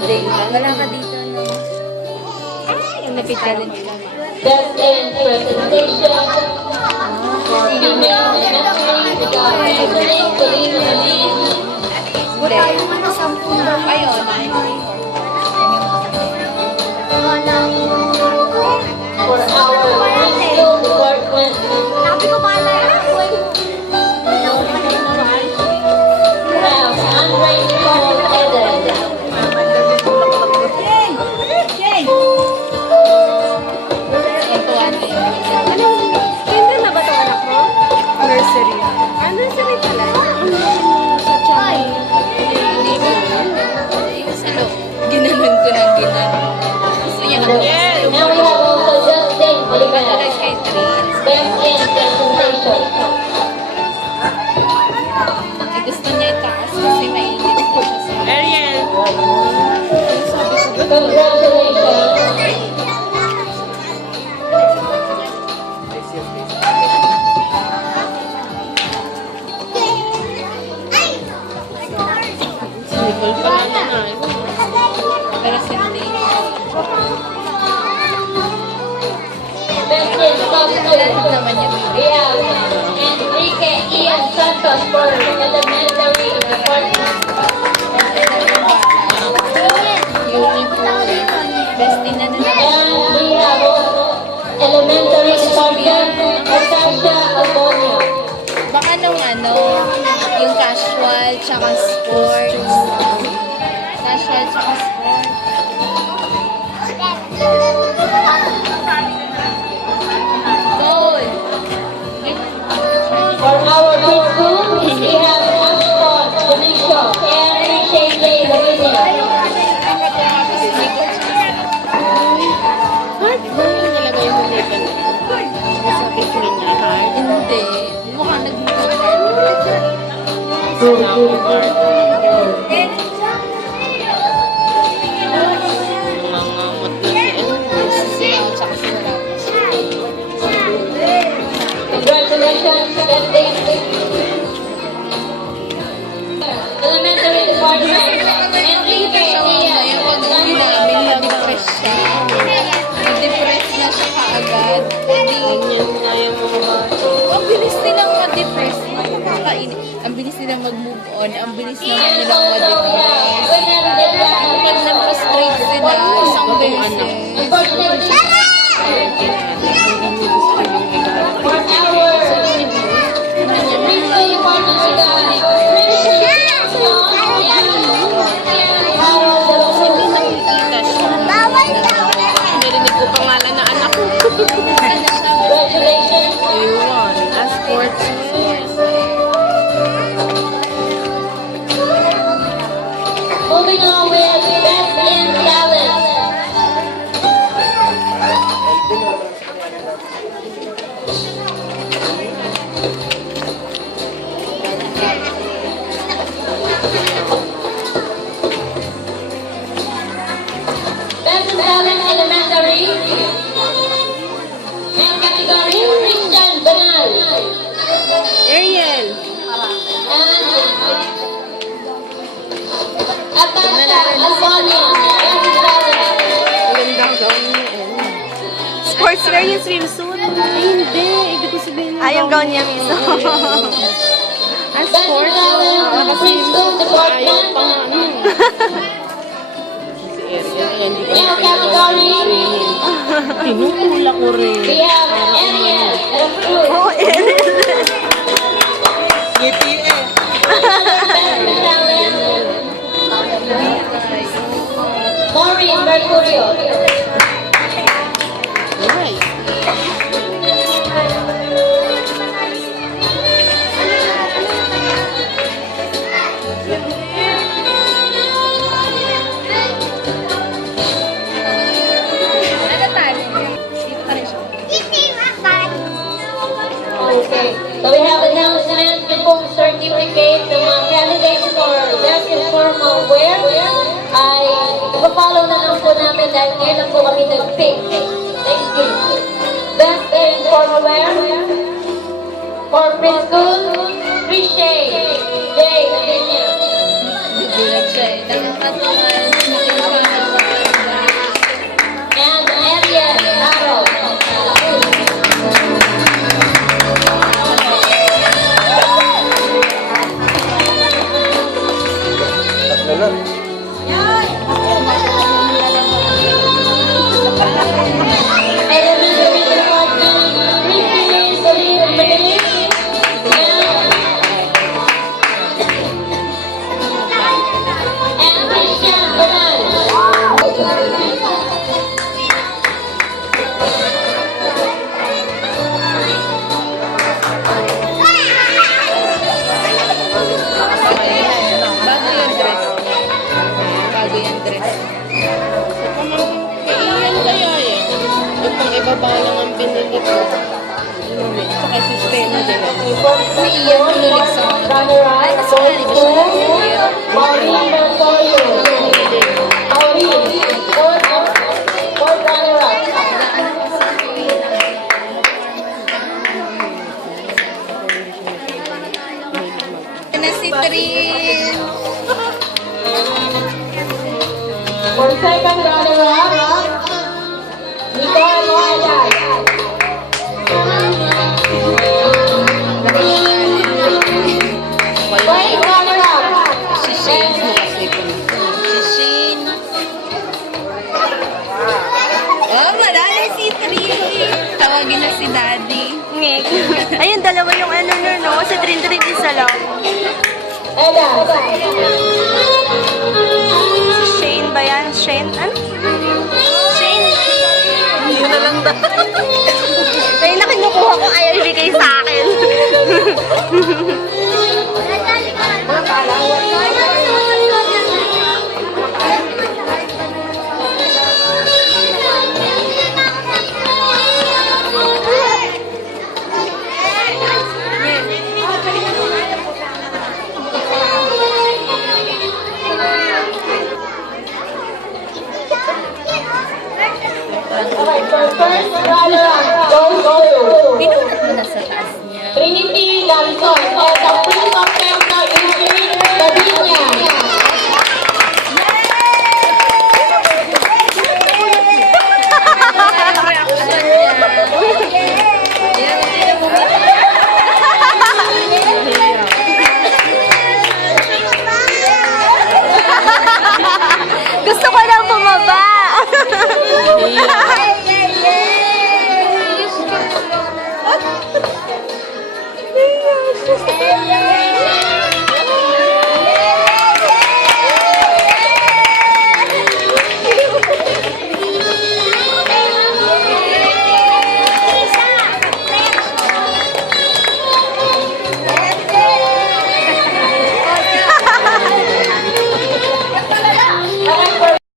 Day. Wala ka dito, no? Yung napit-challenge lang. Best in presentation for female elementary without mentioning Colleen Nadine. Hindi. Ayun. For our preschool department. We have Andre Nicole Eden. Kinder na ba ito anak mo? Nursery. Ah, nursery pala. Hindi ba? Sa loob. Ginanon ko ng ginanon. Gusto niya ako. Now we have also Justin Oliveira. Kay Trin. Best in presentation. Gusto niya itaas kasi mainit ko siya sa... Ariel! Congratulations. Nicole pala na nga. Pero hindi. Best in soft Lahat food. naman niya. We have Enrique Ian Santos for elementary department. Bestie na nila. And we have elementary department Natasha Albonia. Baka nung ano, yung casual tsaka sports. Casual tsaka sports. Goal! For our preschool, we have Ashton Benicio and Shaylee Lavinia. Heart ba yung nilagay mo dito? Sa between niya, heart? Hindi. Mukhang nag-heart. Flower heart. Nangangamot na si Al. Tsaka si Al. Congratulations, Justin. Elementary department, Enrique Ian Yung pag-uwi namin, na-depress siya. Na-depress na siya kaagad. Ganyan na yung mga bata. Ang bilis nilang ma-depress. Nakakainit. Ang bilis nilang mag-move on. Ang bilis naman And nilang also we have ma-depress. Fernandez Pag na-frustrate sila, isang beses. Unfortunately, for our preschool department, we got Christian Harold de los Hindi nakikita siya. Narinig ko pangalan na anak ko. Congratulations. Ayun. Sports. Moving on with Best in Talent. Best in Talent Elementary. Male category, Christian Banal. Ariel. And Natasha Albonia. Best in Talent. Magandang gown niya. Sportswear yung swimsuit? Ay, hindi. Ibig ko sabihin yung Yung gown niya mismo. Ang Best in sports. Talent Preschool Department. Male category, Tinutulak ko rin. we have Ariel Cruz. Ngiti eh. Best in Talent, Maureen Mercurio. Ay. Ano tayo? Dito pa rin siya. Okay, so we have announcement before certificate ng mga candidates for Best Informal Wear. Ay ipapollow na lang po namin dahil ngayon lang po kami nag-pick. Thank you. Best Informal Wear for preschool, Trishay J. Lavinia. Nagulat siya eh. Nakakatawa. Elementary Department, Ricky Solid Malik, and Christian Banal. Bago yung dress. Bago yung dress. Iyan kaya yan. Yung pang ibaba lang ang binili ko. Saka sistema din. Si Ian nulig sa Runner-up goes to Maureen Bertorio. Maureen, fourth runner-up. na si Trin. For second runner-up, Nicole Moedas. Third runner-up, Si Shane. Si Shane. Oh, malala si Trin. Tawagin na si Daddy. Ngek. Ayun, dalawa yung ano na, no? Sa Trin-Trin isa lang. Eda. Si Shane ba yan? Shane? Ano? Shane? Yun na lang ba? Ayun na kinukuha ko, ayaw ibigay sa akin. Okay, for first runner-up goes to Pinulat mo na sa taas niya. Trinity Lamson.